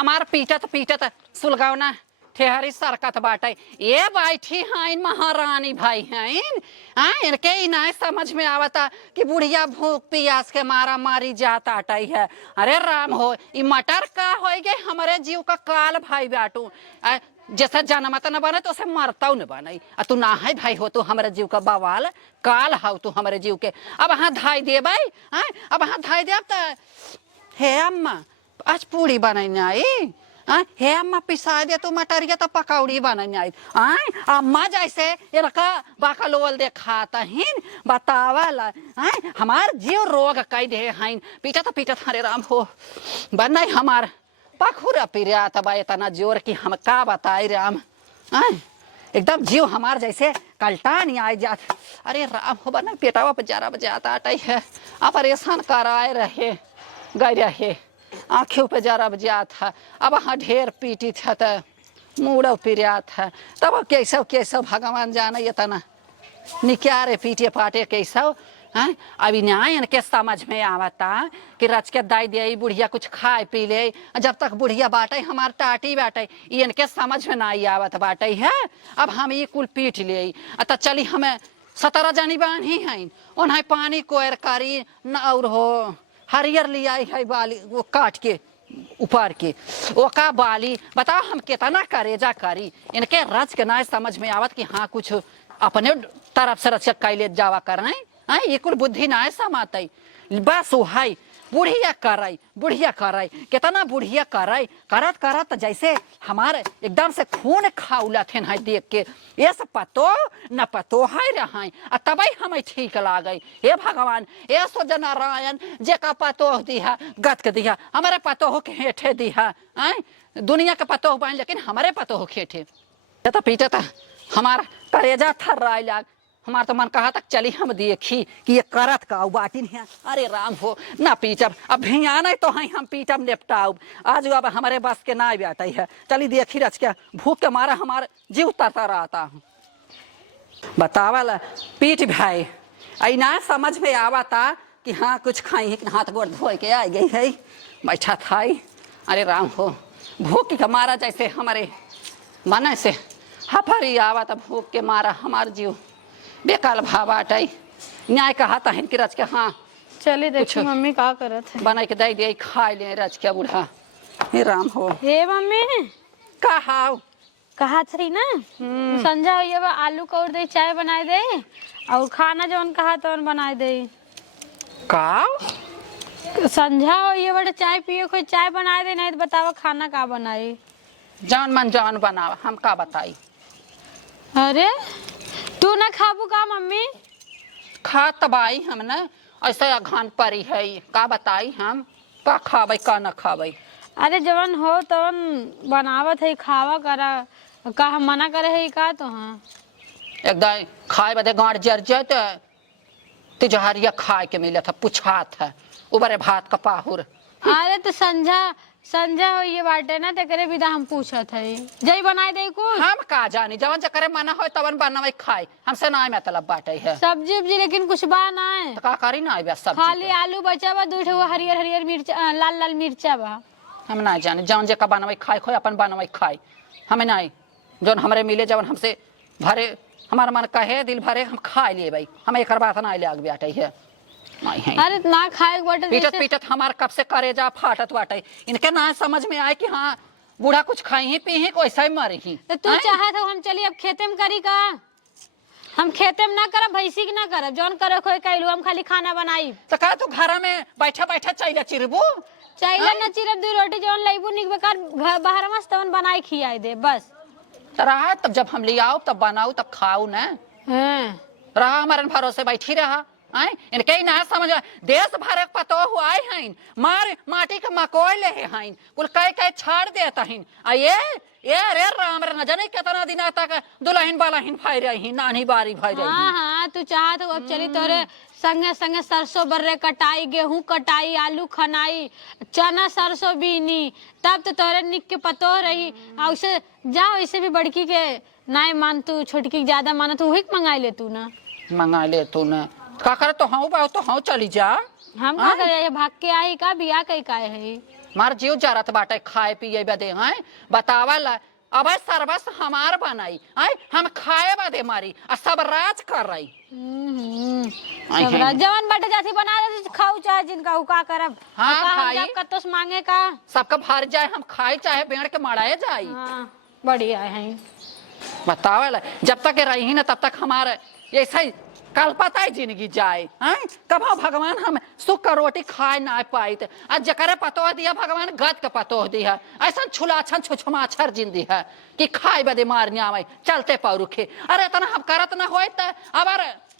हमार पीटत पीटत सुलगावना ठेहरी सरकत बाटे। ये बैठी हैं महारानी भाई हैं। हाँ, इनके ही ना समझ में आवता कि बुढ़िया भूख प्यास के मारा मारी जाता आटाई है। अरे राम हो, ये मटर का हो गए हमारे जीव का काल भाई बाटू। जैसा जनमत न बने तो उसे मरता न बने। तू ना है भाई हो तू हमारे जीव का बवाल काल हाउ तू हमारे जीव के। अब हाँ धाई दे भाई। हाँ, अब हाँ धाई दे। अब तो हे अम्मा आज पूड़ी बनाई आई। हे अम्मा पिसा दे तू मटरिया तो पकौड़ी बनाई आई। अम्मा जैसे इनका बकलोल दे खाता हिन बतावला। हमार जीव रोग कई दे हैं पीटत हरे राम हो बनाई हमार पखुरा पिरिया तबा इतना जोर की हम का बताए राम। एकदम जीव हमार जैसे कल्टा नहीं आए जात। अरे राम हो बना पेटावा पर जरा बजाता आटाई है। आप परेशान कराए रहे गए रहे आँखों पे जरा बजा था। अब हाँ ढेर पीटी था तो मूड़ा पिरिया था। तब कैसा भगवान जाने ये तना निक्यारे पीटे पाटे कैसा। हैं अभी न्याय इनके समझ में आवता कि रच के दाई दे बुढ़िया कुछ खाए पी ले। जब तक बुढ़िया बाटे हमार टाटी बाटे ये इनके समझ में नहीं आवत बाटे है। अब हम ये कुल पीट ले तो चली हमें 17 जानी बान ही हैं। उन्हें पानी कोयर करी न और हो हरियर लिया है बाली वो काट के ऊपर के वो का बाली बताओ हम कितना करेजा करी। इनके रच के ना समझ में आवत कि हाँ कुछ अपने तरफ से रच कैले जावा कर ये कुल बुद्धि ना समाते। बस हाई बुढ़िया कराई कितना बुढ़िया कराई करत करत जैसे हमारे एकदम से खून खाउला थे ना देख के। ये सब पतो न पतो है रहा तब हमें ठीक लागे। हे भगवान ये सोज नारायण जे का पतो दिया गत के दिया हमारे पतो हो के हेठे दिया। दुनिया का पतो बन लेकिन हमारे पतो हो खेठे तो पीटे था हमारा करेजा थर्राए लाग। हमार तो मन कहा तक चली हम देखी कि ये करत का बाटिन है। अरे राम हो ना पीटब अब भियाना तो है हम पीटब निपटाऊ आज अब हमारे बस के ना बैठा है। चली देखी रच के भूख के मारा हमारे जीव तरतर आता हूँ बतावल पीट भाई आई ना समझ में आवता कि हाँ कुछ खाई हाथ गोड़ धोए के आ गई है बैठा था। अरे राम हो भूख के मारा जैसे हमारे मन से हफरी आवता भूख के मारा हमार जीव बेकाल भावाटाई न्याय कहा था कि रच के। हाँ चले देखो मम्मी का करत है बना के दे दे खा ले रच के बूढ़ा। हे राम हो हे मम्मी कहा थी ना संजा हो ये आलू कौर दे चाय बनाए दे और खाना जौन कहा तो बनाए दे का संझा हो ये बड़े चाय पिए कोई चाय बनाए दे नहीं तो बतावा खाना का बनाए। जान मन जान बनावा हम का बताई। अरे तू ना खाबू का मम्मी खा तबाई हम न ऐसा घान परी है का बताई हम का खाबै का न खाबै। अरे जवन हो तवन बनावत है खावा करा का हम मना करे है का तो। हाँ एकदम खाए बदे गांठ जर जाते तिजहरिया खाए के मिले था पुछात है उबरे भात का पाहुर। अरे तो संझा हो ये बाटे ना ते करे विदा हम पूछत है जई बनाए दे को हम का जानी जवन करे मना हो तवन बनवे खाए हमसे ना मतलब बाटे है सब्जी उब्जी लेकिन कुछ बा ना है तो का करी ना बस सब खाली आलू बचा बा दूठे वो हरियर मिर्चा लाल मिर्चा बा। हम ना जाने जवन जे का बनवे खाए खोए अपन बनवे खाए हमें ना जवन हमरे मिले जवन हमसे भरे हमारा मन कहे दिल भरे हम खा लिए भाई हमें एक बात ना ले आग बाटे है। अरे ना खाए पीटत पीटत हमार कब से करेजा फाटत बाटे इनके ना समझ में आए कि हाँ बूढ़ा कुछ खाई ही पी ही वैसा ही मरे ही। तो तू चाहत हो हम चली अब खेते में करी का हम खेते में ना करब भैंसी की ना करब जौन करे खोए कैलू हम खाली खाना बनाई तो का तू घर में बैठा बैठा चाहिए चिरबू चाहिए न चिरब दू रोटी जौन लईबू निक बेकार बाहर मस्त तवन बनाई खियाई दे बस। तो रहा तब जब हम ले आओ तब बनाऊ तब खाऊ न रहा हमारे भरोसे बैठी रहा। इनके ना समझ देश भर पतो हुआ हैं मार माटी के मकोई ले हैं कुल कह छाड़ देता हैं। ये रे राम रे न जाने कितना दिन तक दुल्हन बालहन फाई रही नानी बारी फाई रही। हाँ तू चाहत हो अब चली तोरे संगे संगे सरसों बर्रे कटाई गेहूं कटाई आलू खनाई चना सरसों बीनी तब तो तोरे निक के पतो रही उसे जाओ इसे भी बड़की के ना मान तू छोटकी ज्यादा माना तू वही मंगा ले तू ना मंगा ले तू न का करे तो हाँ चली जा हम का करे भाग के आई का बिया कई का है मार जीव जरत बाटे खाए पिए बदे हैं बतावल अब सर्वस हमार बनाई हैं हम खाए बदे मारी और सब राज कर रही सब जवन बाटे जाती बना दे खाऊ चाहे जिनका हुका करब हाँ, का हम खाई। जब कतोस मांगे का सबका भर जाए हम खाए चाहे बेड़ के मड़ाए जाई हाँ बढ़िया है बतावल जब तक रही ना तब तक हमारे ऐसा ही कल पता है जिंदगी जाए हैं कब भगवान हम सुख का रोटी खाए ना पाई आज जकरे पतो दिया भगवान गद के पतो दिया ऐसा छुलाछन छुछमाछर जिंदगी है कि खाए बदे मार आवे चलते पौरुखे अरे इतना हम करत ना होए त अब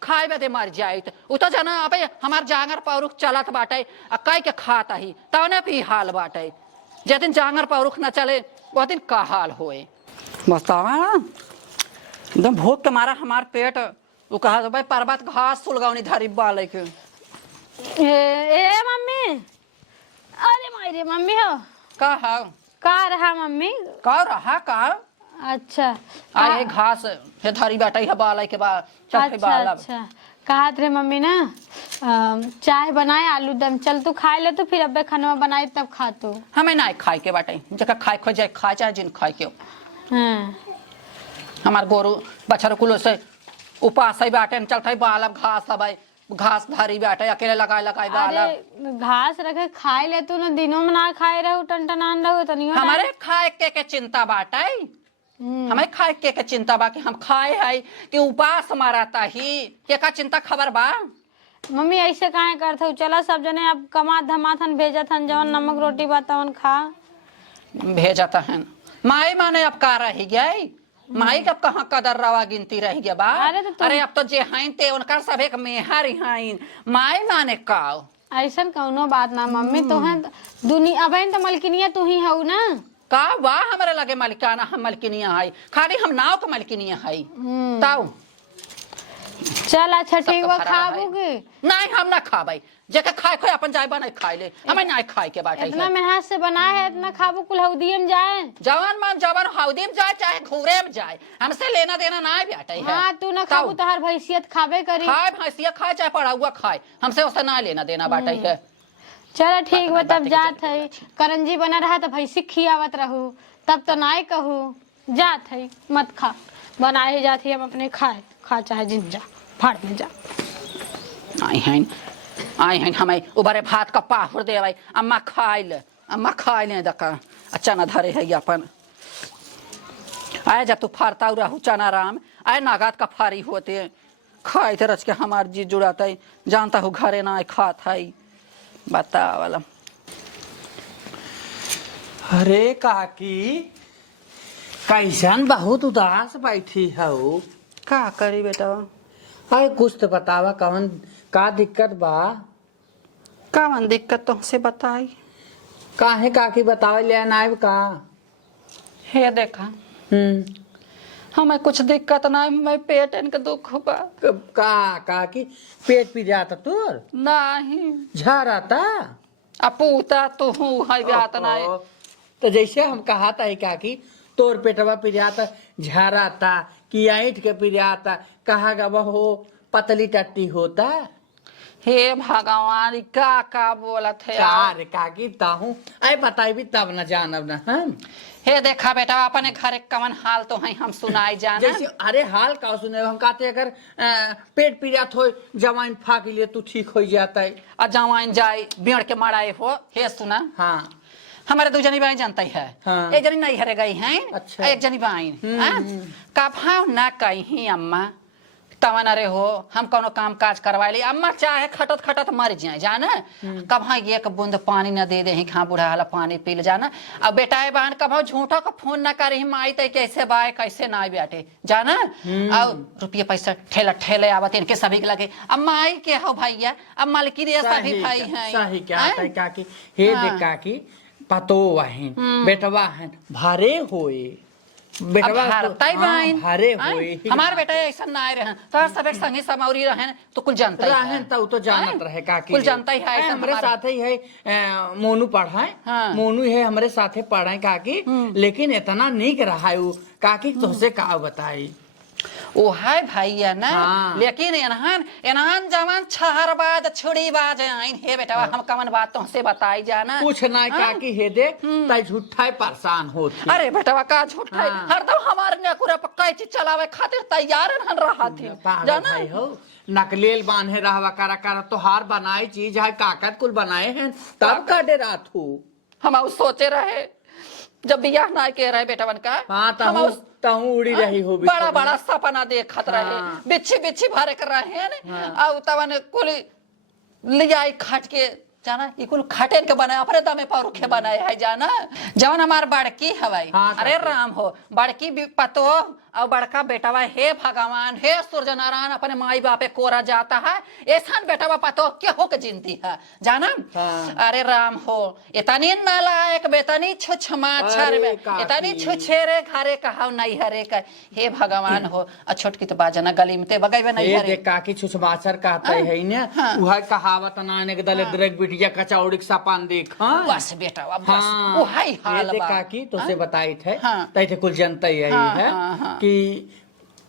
खाए बदे मर जाए उ तो जना अबे हमार जांगर पौरुख चलत बाटे आ कई के खाता ही तवने भी हाल बाटे जे दिन जांगर पौरुख न चले वो दिन का हाल होए बतावा एकदम भूख के मारा हमार पेट वो कहा भाई पर्वत घास सुलगावनी धरी बाले के ए मम्मी अरे मारे मम्मी हो का है का रहा मम्मी का रहा का अच्छा आए घास हे धरी बैठा है बाले के बाद चल अच्छा अच्छा कहा रे मम्मी ना चाय बनाए आलू दम चल तू खा ले तो फिर अब्बे खाना बनाए तब खा तू हमें ना खाए के बाटे जका खाए खो जाए खा चाहे जिन खाए के हाँ हमार गोरू बछर कुलो से उपास ही बाटे चलते बालब घास सब घास धरी बैठे अकेले लगाए लगाए बालब अरे घास रखे खाए ले तू ना दिनों में ना खाए रहो टन रहो तो नहीं हमारे खाए के चिंता बाटे हमें खाए के चिंता बा कि हम खाए है कि उपास माराता ही के का चिंता खबर बा मम्मी ऐसे काहे करत हो चला सब जने अब कमा धमाथन भेजत हन जवन नमक रोटी बतावन खा भेजता है माई माने अब का रही गई माई कब कहाँ कदर रवा गिनती रह गया बा अरे अब तो जे हैं ते उनका सब एक मेहर हैं माई माने का ऐसा कौनो बात ना मम्मी तो है दुनिया अब तो मलकिनिया तू ही हो ना का वाह हमारे लगे मलिकाना हम मलकिनिया है खाली हम नाव का मलकिनिया है ताऊ चल अच्छा ठीक वो खाबू की नहीं हम ना खाबे जेके खाए खोए अपन जाए बना खाए ले हमें ना खाए के बाटे इतना मेहनत से बनाए है इतना खाबू कुल हौदी में जाए जवान मान जवान हौदी में जाए चाहे घूरे में जाए हमसे लेना देना ना बैठे है हाँ तू ना खाबू तो हर भैंसियत खाबे करी खाए भैंसिया खाए चाहे पड़ा हुआ खाए हमसे उससे ना लेना देना बाटे है चलो ठीक बा तब जात है करंजी बना रहा तो भैंसी खियावत रहू तब तो नाय कहू जात है मत खा बनाए ही जाती हम अपने खाए खा चाहे जिन जा फाड़ में जा आई हैं हमें उबरे भात का पाहुर दे भाई अम्मा खाए ले दका अच्छा ना धरे है अपन आए जब तू फारता रहू चना राम आए नागात का फारी होते खाए थे रच के हमार जी जुड़ाता है जानता हूँ घरे ना खात है बता वाला अरे काकी कैसन बहुत उदास बैठी हो का करी बेटा अरे कुछ तो बतावा कौन का दिक्कत बा कौन दिक्कत तुमसे बताई काहे काकी बतावे ले नाइब का हे देखा हमें कुछ दिक्कत ना मैं पेट इनके दुख बा का काकी पेट पी जाता तोर नहीं झराता अपूता तो हूँ है बात ना तो जैसे हम कहा था काकी तोर पेटवा पी जाता झराता कि ऐठ के पी जाता कहा गा वो पतली टट्टी होता हे भगवान का बोलत है कार काकी ताहू अरे बताई भी तब न जानब न हम हे देखा बेटा अपने घर कवन हाल तो है हम सुनाई जाना जैसे अरे हाल का सुने हम कहते अगर पेट पी जात हो जवाइन फाक लिए तू ठीक हो जाता है और जवाइन जाए बिड़ के मराए हो हे सुना हाँ हमारे दो जनी बहन जानता है हाँ। एक जनी नहीं हरे गई हैं अच्छा। एक जनी बहन कभाव ना कहीं अम्मा तवन अरे हो हम कोनो काम काज करवा ली अम्मा चाहे खटत खटत मर जाए जाना कभा एक बूंद पानी न दे दे खा बूढ़ा वाला पानी पी ले जाना अब बेटा बहन कभा झूठो का फोन न करे माई ते कैसे बाय कैसे ना बैठे जाना और रुपये पैसा ठेला ठेले आवत इनके सभी के लगे अम्मा आई के हो भैया अब मालकी रे सभी भाई हैं सही क्या है काकी हे देख काकी पतो वाहिन बेटवा है भारे होए बेटवा भारे होए हमारे बेटा ऐसा ना आए रहे तो सब एक संगी समौरी रहे तो कुल जानता ही रहन तो जानत रहे काकी कुल जानता ही है हमारे साथ ही है मोनू पढ़ाए मोनू है हमारे साथे पढ़ाए काकी लेकिन इतना नीक रहा है काकी तुझसे का बताई ओ है भैया ना हाँ। लेकिन एनहन एनहन जवान छहरबाज छुड़ीबाज आइन हे बेटा हम कमन बात तुमसे बताई जाना कुछ ना काकी हे दे तई झूठा ही परेशान होती। अरे बेटा का झूठ है हाँ। हरदम हमारे नेकुरा पक्का चीज चलावे खातिर तैयार रहन रहा थी पागल जाना भाई हो नकलेल बांधे रहवा करा करा तो हार बनाई चीज है काकत कुल बनाए हैं तब का डेरा थू। हम उस सोचे रहे जब बियाह ना के रहे बेटवन का हाँ हम तहू उस तहू उड़ी रही हो बड़ा बड़ा सपना देखत रहे हाँ। बिच्छी बिच्छी भरे कर रहे हैं हाँ। और तवन कुल लियाई खट के जाना ये कुल खटेन के बनाए अपने दमे परुखे बनाए है जाना जवन हमार बड़की हवाई हाँ, अरे राम हो बड़की पतो और बड़का बेटावा हे भगवान हे सूर्य नारायण अपने माई बापे कोरा जाता है ऐसा बेटावा पतो के हो के जिंदी है जाना हाँ। अरे राम हो इतनी नालायक बेतनी छुछमाछर अरे इतनी काकी। छुछेरे घरे कहा नहीं हरे का हे भगवान हो आ छोटकी तो बाजना गली में ते बगैबे नहीं ये हरे देख काकी छुछमाछर कहते हाँ। है ने हाँ। उहा कहावत नाने के दले दरक बिटिया कचौड़ी के सपान देख हाँ बस बेटा बस हाँ वो हाई ये हाल देख बा काकी तुझसे बताई थे हाँ। तई थे कुल जनता यही हाँ, है हाँ, हाँ। कि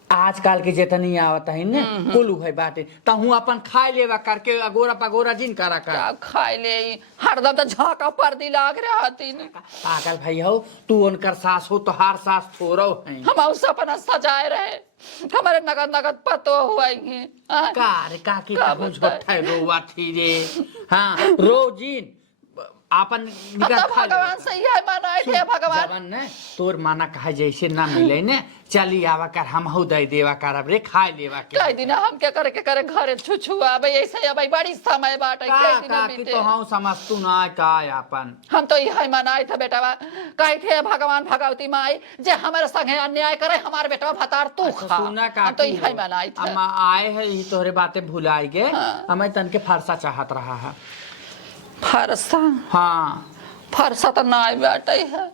आजकल के जितनी आवत है ने कुल है बाटे तहू अपन खाए लेवा करके अगोरा पगोरा जिन करा कर क्या खाए ले हरदम तो झाका पर्दी लाग रहा थी पागल भाई हो तू उनकर सास हो तो हार सास थोरो है हम उस सपना सजाए रहे हमारे नगद नगद पतो हुआ ही कार काकी का तहू बताए? झोठा रोवा थी रे हाँ रोजिन आपन निकल खा ले भगवान सही है मनाए थे भगवान जवन ने तोर माना कहा जैसे ना मिले ने चली आवा कर हम हो दे देवा करब रे खाए लेवा के कई दिन हम क्या करे घरे छुछुआ भाई ऐसे है भाई बड़ी समय बाटे का कई दिन का की बीते तो हम समझ तू ना का अपन हम तो यही मनाए थे बेटा कहे थे भगवान भगवती माई जे हमारे संगे अन्याय करे हमारे बेटा भतार तू खा सुना का हम तो यही मनाए थे अम्मा आए है ही तोहरे बातें भुलाई गए हाँ। हमें तन के फरसा चाहत रहा है फरसा हाँ फरसा तो ना बैठे है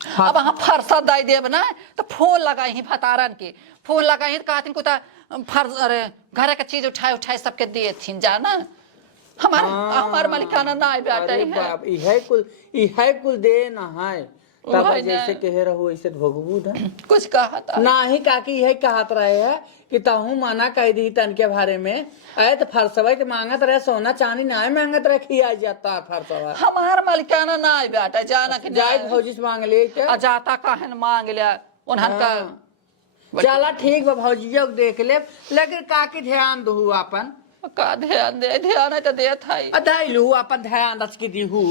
हाँ। अब हम फरसा दे देब ना तो फूल लगाई ही भतारन के फूल लगाई तो कहती को फर्ज अरे घर के चीज उठाए उठाए सबके दिए थी जाना हमारे हमारे मलिकाना ना बैठे अरे है बाप इहे कुल दे ना है तब वही ना। जैसे कहे रहो ऐसे भोगबू था कुछ कहा था ना ही काकी यही कहत रहे है कि तहू माना कह दी तन के बारे में आए तो फरसवा तो मांगत रहे सोना चांदी ना मांगत रहे खिया जाता फरसवा हमार मलिकाना ना बैठे जाना कि जाए भौजी से मांग ले क्या जाता कहन मांग लिया उन्हन का चला ठीक बा भौजी देख ले लेकिन काकी ध्यान दू अपन का ध्यान दे ध्यान है तो दे था अदाइलू अपन ध्यान रच के दीहू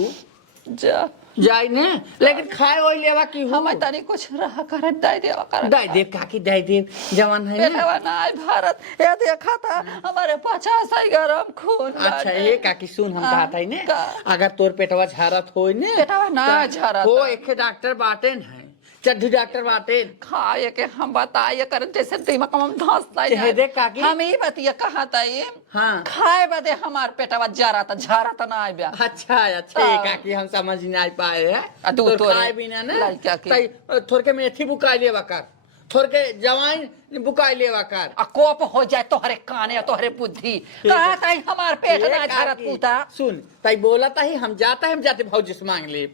जा जाई ने लेकिन खाए वही लेवा की हूँ हम तनी कुछ रहा कर दे देवा कर दाई देव काकी दाई देव जवान है ना बेटवा ना आए भारत ये देखा था हमारे 50 गरम खून अच्छा ये काकी सुन हम कहत है ने का? अगर तोर पेटवा झारत होई ने पेटवा ना झरत। हो एक डॉक्टर बाटेन है चड्ढी डॉक्टर बाटेन खाए के हम बताइए कर जैसे दिमाग में धंसता हे देख काकी। हम ही बतिया कहा था ये हाँ। खाए बदे हमार पेटवा जरा था झरा था ना आए ब्या अच्छा अच्छा ये काकी हम समझ नहीं पाए है तू तोर तोरे खाए बिना ना लड़का के। तई थोड़ के मेथी बुकाई लेवा कर थोड़ के जवाइन बुकाई लेवा कर आ कोप हो जाए तोहरे काने तोहरे बुद्धि कहा था हमार पेट ये ना झरत काकी, पूता सुन तई बोला था ही हम जाते भौजी से मांग ले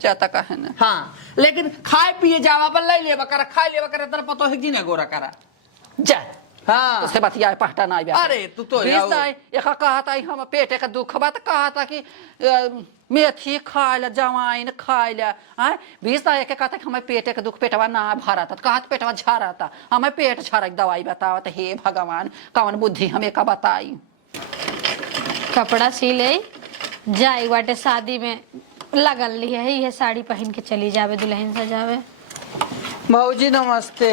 जाता कहे ना हाँ लेकिन खाए पिए जावा पर ले लेवा कर खाए लेवा कर तेरा पतो है कि नहीं गोरा करा जा हाँ उससे बतिया पहटा ना आया अरे तू तो एक कहा था हम पेटे का दुख बात कहा था कि मेथी खाए ला जवाइन खाए ला आय 20 एक कहा था कि हमें पेटे का दुख पेटवा ना भरा था कहा पेटवा झरा था हमें पेट झरा दवाई बतावा तो हे भगवान कौन बुद्धि हमें का बताई कपड़ा सी ले जाए बाटे शादी में लगल ली है ये साड़ी पहन के चली जावे दुल्हन सजावे। भौजी नमस्ते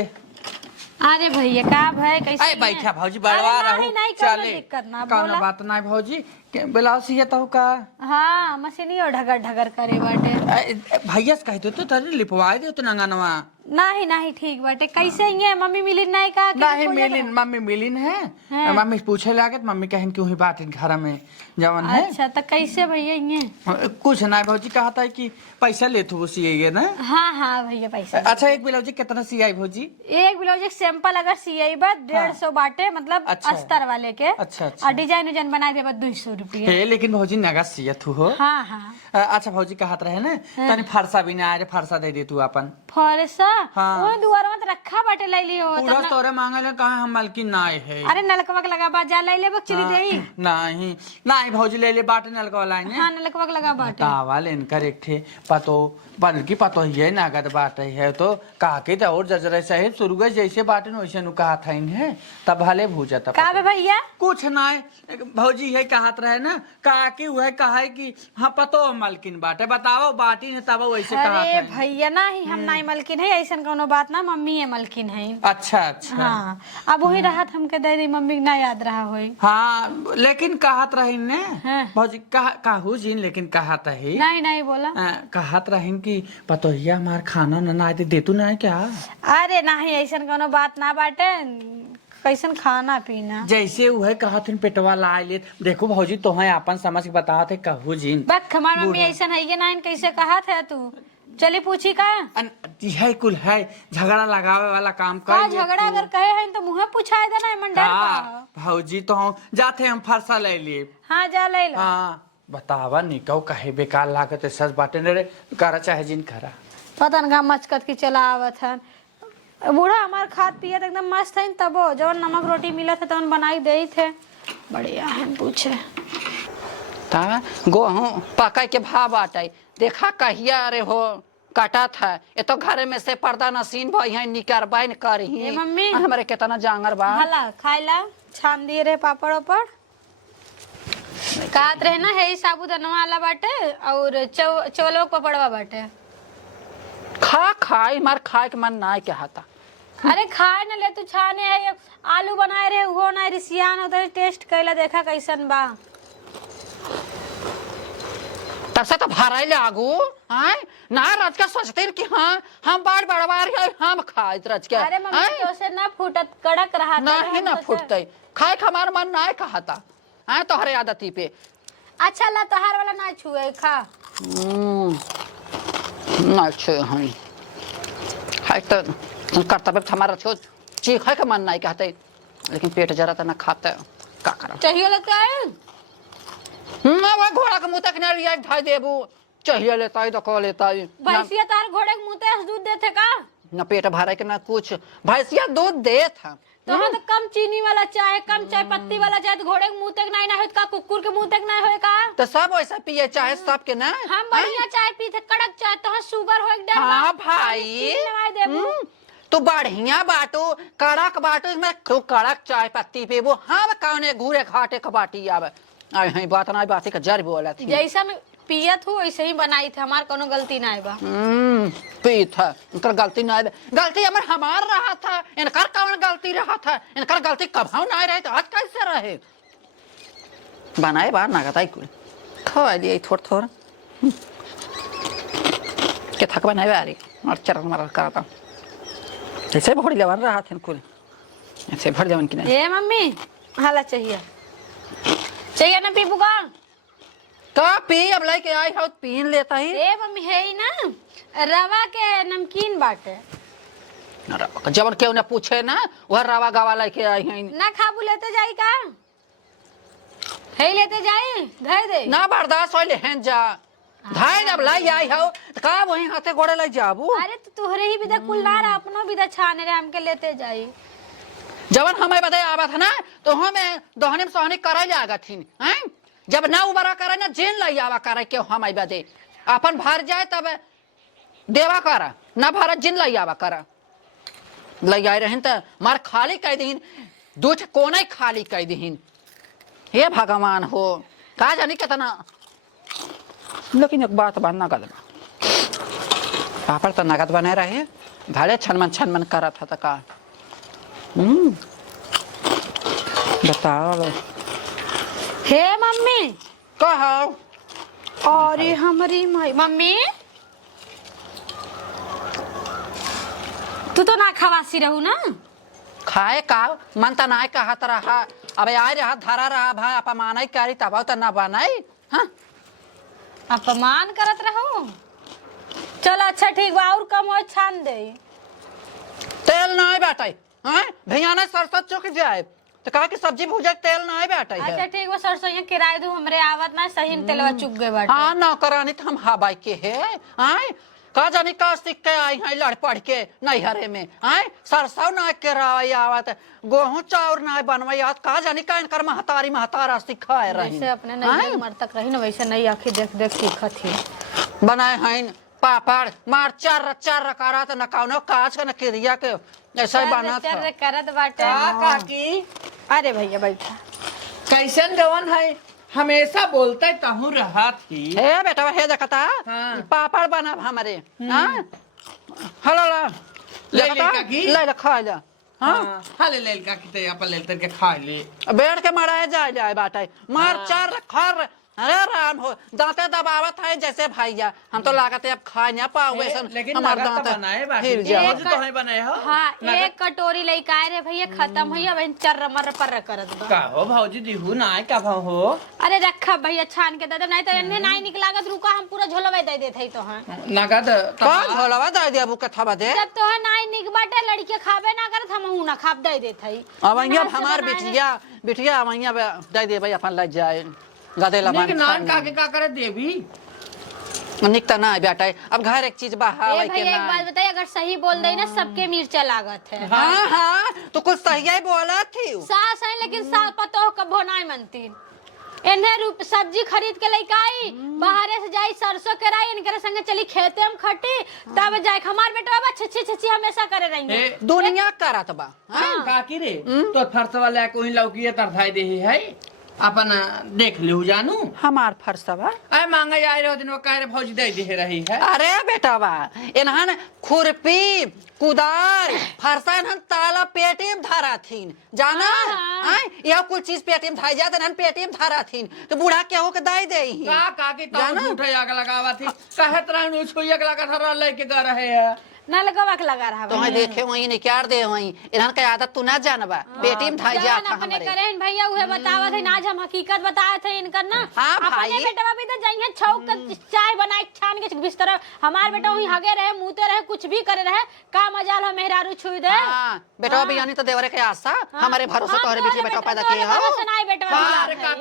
अरे भैया का भाई कैसे अरे बैठा भौजी बड़वा अरे रहो नहीं, नहीं, कोनो दिक्कत ना, कौनो बोला। बात नहीं भौजी ब्लाउज सिया तो का हाँ मशीनी और ढगर ढगर करे बाटे भैया से कहते तो तेरे लिपवाए दे तो नंगानवा नहीं नहीं ठीक बाटे कैसे ये मम्मी मिली नहीं का नहीं मिलिन मम्मी मिलिन है हाँ। मम्मी से पूछे लागे तो मम्मी कहन क्यों ही बात घर में जवन है अच्छा तो कैसे भैया ये कुछ नहीं भौजी कहा था कि पैसा ले तू सिए ना हाँ हाँ भैया पैसा अच्छा एक ब्लाउज कितना सियाई भौजी एक ब्लाउज एक सैंपल अगर सियाई बा 150 बाटे मतलब अच्छा। अस्तर वाले के अच्छा, अच्छा। और डिजाइन उजाइन बना दे 200 रुपये। हे लेकिन भौजी नगद सिया तू हो हाँ हाँ अच्छा भौजी कहत रहे ना तनी फरसा भी ना आ रे फरसा दे दे तू अपन फरसा हाँ। वो दुआर में रखा बाटे लैली हो पूरा तोरे मांगले कहा हम मलकिन नाय है। अरे नलकवक लगा बा जा लैले बक चली देई नहीं नहीं भौजी ले ले बाटे नलका लाइन हां नलकवक लगा बाटे तावा इनकर एक थे पतो बल्कि पतो ये नागद बाटे है तो काके तो और जजरे साहेब सुरगे जैसे बाटे वैसे नु कहा था इन्हें तब भले भूजा तब का बे भैया कुछ नहीं भौजी है कहत रहे ना काकी वह कहा कि हाँ पतो मलकिन बाटे बताओ बाटी है तब वैसे कहा अरे भैया ना ही हम नाई मलकिन है ऐसन कोनो बात ना मम्मी है मलकिन है अच्छा अच्छा हाँ अब वही राहत हमके दे दी मम्मी के ना याद रहा होई हाँ लेकिन कहत रही ने हाँ। भौजी कहू जी लेकिन कहत है नहीं नहीं बोला कहत रही कि पतोहिया हमार खाना ना दे देतू ना क्या अरे नहीं ऐसन कोनो बात ना बाटे कैसन खाना पीना जैसे वह कहत पेटवा ला ले देखो भौजी तो है अपन समझ के बता थे कहू जी बक हमार मम्मी ऐसन है ये ना कैसे कहा था तू चली पूछी का है कुल है झगड़ा लगावे वाला काम का कर झगड़ा अगर कहे हैं तो मुंह पूछाए देना मन डर हाँ भौजी तो हम जाते हम फरसा ले लिए हाँ जा ले लो हाँ बतावा निकौ कहे बेकार लागत सच बाटे रे करा चाहे जिन करा पता न मचकत की चला आवत है बूढ़ा हमार खाद पियत एकदम मस्त है तबो जवन नमक रोटी मिला था तवन बनाई दे थे बढ़िया है पूछे ता गेहूं पकाई के भाव बाटे देखा कहिया अरे हो काटा था ये तो घर में से पर्दा नसीन भई है निकर बैन करी ए मम्मी हमारे कितना जांगर बा हला खाइला छान दिए रे पापड़ ओपड़ कात रहे ना है साबुदाना वाला बाटे और चवलो पपड़वा बाटे खा खाई मार खाए के मन ना के हाथा अरे खाए ना ले तू छाने है आलू बनाए रहे वो ना रिसियान होता टेस्ट कैला देखा कैसन बा तब से तो भराई ले आगू हैं ना राज का सोचते कि हाँ हम बार बड़वार है हम खाए राज के अरे मम्मी तो से ना फूटत कड़क रहा था नहीं ना फूटते खाए के हमार मन ना कहता हैं तोहरे आदती पे अच्छा ला तहार वाला ना छुए खा ना छे हैं है तो कर्तव्य हमारा छो चीख है के मन नहीं कहते लेकिन पेट जरा तो ना खाते का करा चाहिए लगता है ना वो घोड़ा के मुंह तक ना रिया ढाई देबू चाहिए लेता ही तो कह लेता ही भैंसिया तार घोड़े के मुंह ते दूध देते का ना पेट भरे के ना कुछ भैंसिया दूध देत है तो हाँ तो कम चीनी वाला चाय कम चाय पत्ती वाला चाय तो घोड़े के मुंह तक नहीं ना होत का कुकुर के मुंह तक नहीं होए का तो सब वैसा पिए चाहे सब के ना हम बढ़िया चाय पीते कड़क चाय तो हाँ शुगर होए डर हाँ भाई तो बढ़िया बाटो कड़क बाटो में तो कड़क चाय पत्ती पे वो हम कौने घूरे घाटे का बाटी आवे आई है बात ना बात का जर बोला थी जैसा मैं पियत हूँ वैसे ही बनाई थी हमार कोनो गलती ना है बा पीत है इनकर गलती ना है गलती हमार रहा था इनकर कौन गलती रहा था इनकर गलती कभाव ना रहे तो आज कैसे रहे बनाए बार ना गताई कुल खवा दिए थोड़ा थोड़ा के थक बनाए बारी और चरण मरल करता ऐसे भोड़ी लेवन रहा था कुल ऐसे भर जावन की नहीं ए मम्मी हाला चाहिए ना पीपू का का पी अब लेके आई हो पीन लेता ही ए मम्मी है ही ना रवा के नमकीन बाटे जब केहू ने पूछे ना वह रवा गवा लेके आई है ना खाबू लेते जाई का है लेते जाई धर दे ना बर्दाश्त होले हैं जा धाई जब लाई आई हो तो का वही हाथे गोड़े लाई जाबू अरे तो तोहरे ही विदा कुल ना रहा अपनो विदा छाने रे हमके लेते जाई जवन हमें बताए आवा था ना तो हमें दोहने में सोहने करे जागा थी हैं जब ना उबरा करे ना जेन लाई आवा करे के हम आई बदे अपन भर जाए तब देवा करा ना भरा जिन लाई आवा करा लाई आए रहन त मार खाली कह दीन दूठ कोने खाली कह दीन हे भगवान हो का जानी कितना लेकिन एक बात बनना कर पापड़ तो नगद बने रहे भले छनमन करा था तो का बताओ हे मम्मी कहो अरे हमारी मम्मी तू तो ना खवासी रहू ना खाए का मन तो ना कहत रहा अबे आए रहा धरा रहा भाई अपमान ही करी तब तो ना बनाई हाँ अपमान करत रहू चलो अच्छा ठीक बा और कम और छान दे तेल ना बैठे हाँ भैया ने सरसों चुक जाए तो कहा कि सब्जी भूजे तेल ना बैठे अच्छा ठीक बा सरसों ये किराए दू हमरे आवत ना सही तेलवा चुक गए बाटे हाँ ना करानी तो हम हवाई के है हाँ का जानी का सीख के आई है लड़ पढ़ के नैहरे में आए सरसों ना के रही आवत गेहूं चाउर ना बनवाई आवत का जानी का इनकर महतारा सिखाए रही जैसे अपने नहीं मर तक रही ना वैसे नहीं आखिर देख देख सीखत ही बनाए हैं पापड़ मार चार चार करत न कौनो काज के न क्रिया के ऐसा ही बना था चर करत बाटे का काकी अरे भैया बैठा कैसन गवन है हमेशा बोलते तहु रहा थी हे बेटा हे देखता हाँ। पापड़ बना हमारे हां हेलो ला ले ले काकी ले खा ले हां हाँ ले ले काकी ते अपन ले तर के खा ले बैठ के मराए जाए बाटे मार चार खर अरे राम हो दांते दबावत है जैसे भैया हम तो लागत है अब खा ना पाओगे लेकिन हमार नगद दांत तो बनाए बाकी हिल जाओ। रोज तो है बनाए हो हाँ एक कटोरी लेके आए रे भैया खत्म भैया बहन चर मर पर करत बा का हो भौजी दिहु ना का भाव हो अरे रखा भैया छान के दे दे नहीं तो इन्हें नहीं निकलागत रुका हम पूरा झोलवा दे देत है तो हां नगद का झोलवा दे दिया बुक थवा दे जब तो है नहीं निकबाटे लड़के खाबे ना करत हम हूं ना खाब दे देत है अब यहाँ हमार बिटिया अब यहाँ दे दे भाई अपन लग जाए गदेला निक नान काके का करे देवी निकता ना बेटा अब घर एक चीज बाहर ए भैया एक बात बताइए अगर सही बोल दे ना सबके मिर्चा लागत है हाँ हाँ तो कुछ सही ही बोला थी सास है लेकिन सास पतो कबो नहीं मनती इन्हें रूप सब्जी खरीद के लेके आई बाहरे से जाई सरसों के राई इनके संगे चली खेते हम खटी तब जाए हमार बेटा बाबा छिछी छिछी हमेशा करे रहेंगे दुनिया करत बा काकी रे तो फरस वाला कोई लौकी तरथाई दे है अपन देख लिहु जानू हमार फरसवा अरे मांगा आए रहो दिन वो कह रहे भौजी दे दे रही है अरे बेटा बा इन्हन खुरपी कुदार फरसा इन्हन ताला पेटी में धरा थीन जाना आय यह कुल चीज पेटी में धाई जात इन्हन पेटी में धरा थीन तो बूढ़ा क्या हो के दाई दे ही का काकी तो झूठे आग लगावा थी कहत रहनु छुइया के लगा धरा लेके ग रहे है ना लगवा के लगा रहा तो मैं देखे वही निकाल दे वही इन्हन के आदत तू ना जानबा पेटी में धाई जात अपने हमरे करे भैया उहे बतावत है आज हम हकीकत बताए थे इनकर ना हाँ भाई। अपने बेटा भी तो जाइए छौक के चाय बनाए छान के बिस्तर हमार बेटा वही हगे रहे मुंहते रहे कुछ भी करे रहे का मजाल हो मेहरारू छुई दे हां बेटा भी यानी तो देवरे के आशा हमारे भरोसे तोहरे बीच बेटा पैदा किए हो नहीं बेटा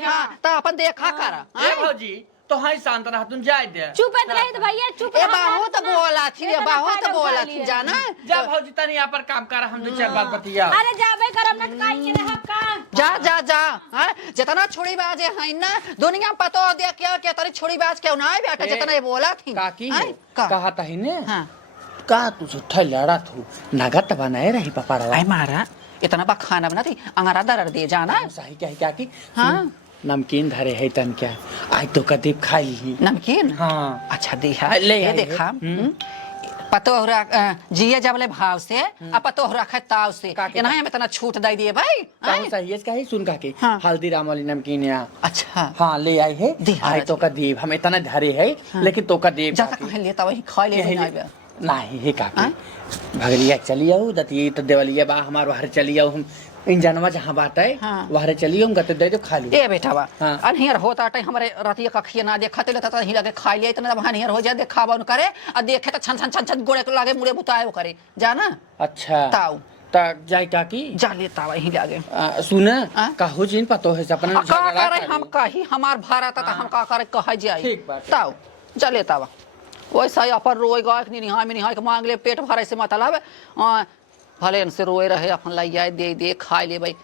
हां तो अपन देखा कर ए भौजी तो हाय शांत रह तुम जाय दे चुप रहे तो भैया चुप ए बहुत बोला थी बहुत बोला थी जाना जा भौजी तनी यहाँ पर काम कर हम दो चार बात बतिया अरे जाबे करम ना काई के रह का जा जा जा हां जितना छोड़ी बाजे है ना दुनिया में पतो दे क्या तरी छोड़ी बाज क्यों ना बेटा जितना ये बोला थी काकी हैं? का कहा था ने हां का तू झूठा लड़ा थू नगद बनाए रही पपाड़ा आई मारा इतना बा खाना बना थी अंगारा दर दे जाना सही क्या की हां नमकीन धरे है तन क्या आज तो कदीप खाई ली नमकीन हाँ अच्छा देखा ले ये आई है। देखा पतो जिया जबले भाव से अब पतो रखे ताव से इन्हें हमें इतना छूट दे दिए भाई कहूं सही है कही सुन का के हाँ। हल्दीराम वाली नमकीन या अच्छा हाँ ले आई है दिहा आई तो का देव हम इतना धरे है लेकिन तो का देव जा तक लेता वही खा ले नहीं है काकी भगलिया चली आऊ दती तो देवलिया बा हमार बाहर चली आऊ हम इंजनवा जहाँ बाटे हाँ। वहां चली आऊंगा तो दे दो खा ली ए बेटा बा हाँ। अनहियर होता टाइम हमारे रतिया कखिया ना देखते लेता ही लगे खा लिया इतना वहां नियर हो जाए देखावा उन करे और देखे तो छन छन छन छन गोड़े को लागे मुड़े बुताए वो करे जाना अच्छा ताऊ ता जाय काकी जा लेता वही लागे सुना आ? कहू जिन पतो है अपना का करे हम कही हमार भारत त हम का करे कह जाई ठीक बात। ताऊ जा लेता बा वैसा ही अपन रोए गाय के निहाय में निहाय के मांग ले पेट भरे से मतलब भले से रोए रहे अपन लाई जाए दे खा ले भाई